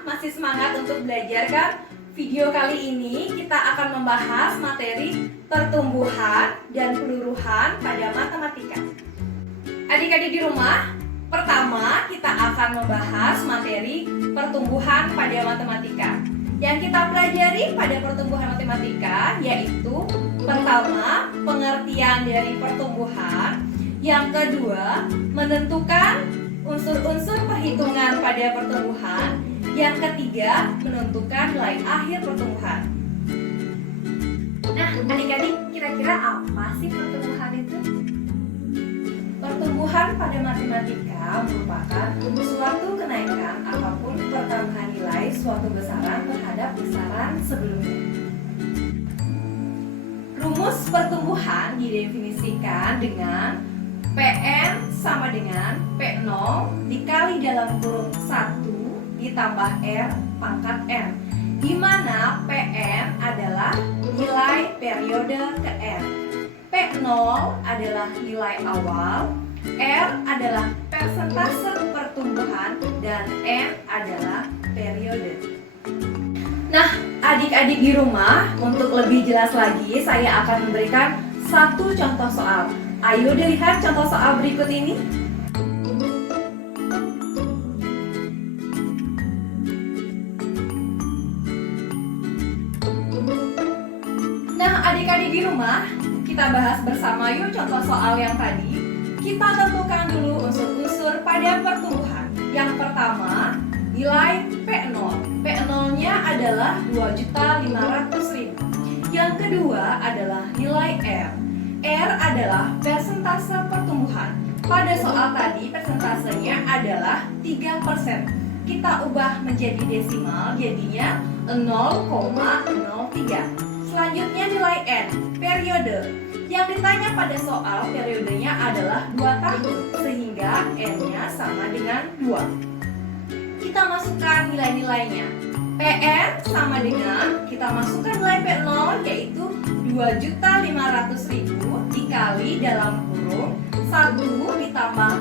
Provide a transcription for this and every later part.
Masih semangat untuk belajar kan? Video kali ini kita akan membahas materi pertumbuhan dan peluruhan pada matematika. Adik-adik di rumah, pertama kita akan membahas materi pertumbuhan pada matematika. Yang kita pelajari pada pertumbuhan matematika yaitu pertama, pengertian dari pertumbuhan. Yang kedua, menentukan unsur-unsur perhitungan pada pertumbuhan. Yang ketiga, menentukan nilai akhir pertumbuhan. Nah, adik-adik, kira-kira apa sih pertumbuhan itu? Pertumbuhan pada matematika merupakan suatu kenaikan ataupun pertambahan nilai suatu besaran terhadap besaran sebelumnya. Rumus pertumbuhan didefinisikan dengan Pn sama dengan P0 dikali dalam kurung 1 ditambah R pangkat N, di mana Pn adalah nilai periode ke N, P0 adalah nilai awal, R adalah persentase pertumbuhan, dan N adalah periode. Nah, adik-adik di rumah, untuk lebih jelas lagi saya akan memberikan satu contoh soal. Ayo dilihat contoh soal berikut ini. Nah, adik-adik di rumah, kita bahas bersama yuk contoh soal yang tadi. Kita tentukan dulu unsur-unsur pada pertumbuhan. Yang pertama, nilai P0. P0-nya adalah 2.500.000. Yang kedua adalah nilai R. R adalah persentase pertumbuhan. Pada soal tadi persentasenya adalah 3%. Kita ubah menjadi desimal, jadinya 0,03. Selanjutnya nilai N, periode. Yang ditanya pada soal periodenya adalah 2 tahun, sehingga N-nya sama dengan 2. Kita masukkan nilai-nilainya. Pn sama dengan, kita masukkan nilai P0 yaitu 2.500.000 dikali dalam kurung 1 ditambah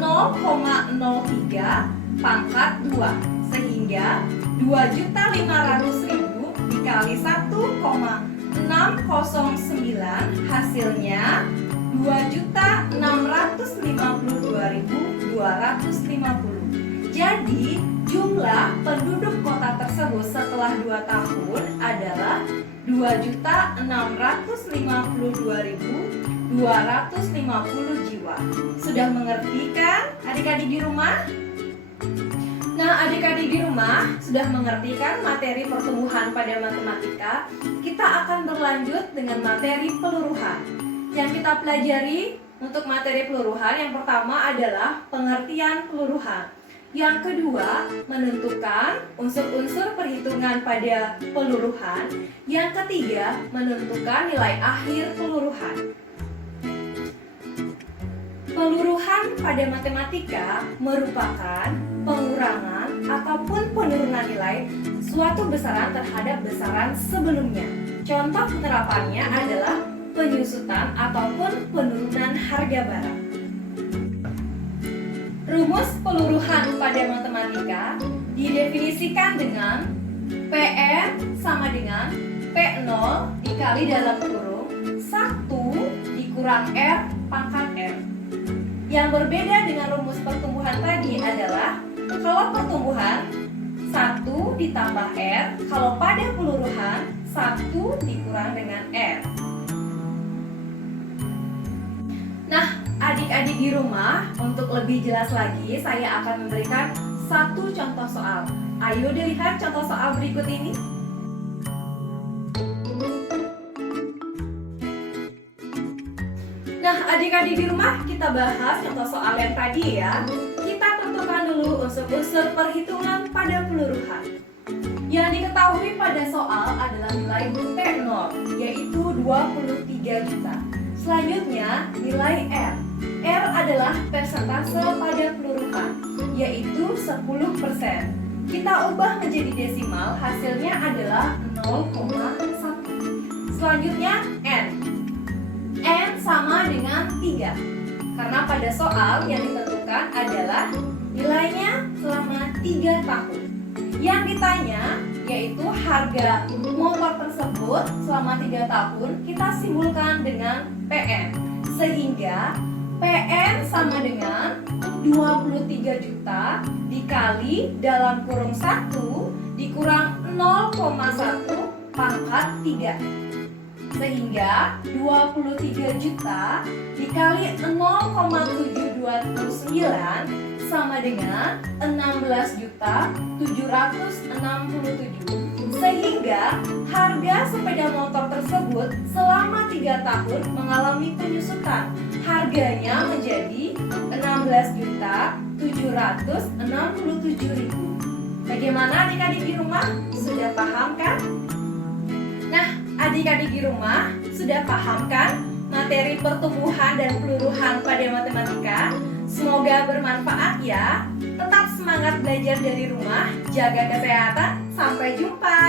0,03 pangkat 2, sehingga 2.500.000 dikali 1,609 hasilnya 2.652.250. Jadi jumlah penduduk kota tersebut setelah 2 tahun adalah 2.652.250 jiwa. Sudah mengerti kan adik-adik di rumah? Nah, adik-adik di rumah sudah mengerti kan materi pertumbuhan pada matematika? Kita akan berlanjut dengan materi peluruhan. Yang kita pelajari untuk materi peluruhan yang pertama adalah pengertian peluruhan. Yang kedua, menentukan unsur-unsur perhitungan pada peluruhan. Yang ketiga, menentukan nilai akhir peluruhan. Peluruhan pada matematika merupakan pengurangan ataupun penurunan nilai suatu besaran terhadap besaran sebelumnya. Contoh penerapannya adalah penyusutan ataupun penurunan harga barang. Rumus peluruhan pada matematika didefinisikan dengan Pn sama dengan P0 dikali dalam kurung 1 dikurang R pangkat R. Yang berbeda dengan rumus pertumbuhan tadi adalah kalau pertumbuhan 1 ditambah R, kalau pada peluruhan 1 dikurang dengan R. Nah, adik-adik di rumah, untuk lebih jelas lagi saya akan memberikan satu contoh soal. Ayo dilihat contoh soal berikut ini. Nah, adik-adik di rumah, kita bahas contoh soal yang tadi ya. Kita tentukan dulu unsur-unsur perhitungan pada peluruhan. Yang diketahui pada soal adalah nilai P0, yaitu 23 juta. Selanjutnya, nilai R. R adalah persentase pada peluruhan. yaitu 10%. Kita ubah menjadi desimal, hasilnya adalah 0,1. Selanjutnya N. N sama dengan 3. Karena pada soal yang ditentukan adalah nilainya selama 3 tahun. Yang ditanya yaitu harga motor tersebut selama 3 tahun kita simbolkan dengan PN. Sehingga PN sama dengan 23 juta dikali dalam kurung 1 dikurang 0,1 pangkat 3. Sehingga 23 juta dikali 0,729 sama dengan 16.767. Sehingga harga sepeda motor tersebut selama 3 tahun mengalami penyusutan. Harganya menjadi 16.767.000. Bagaimana adik-adik di rumah? Sudah paham kan? Nah, adik-adik di rumah sudah paham kan materi pertumbuhan dan peluruhan pada matematika? Semoga bermanfaat ya. Tetap semangat belajar dari rumah, jaga kesehatan. Sampai jumpa.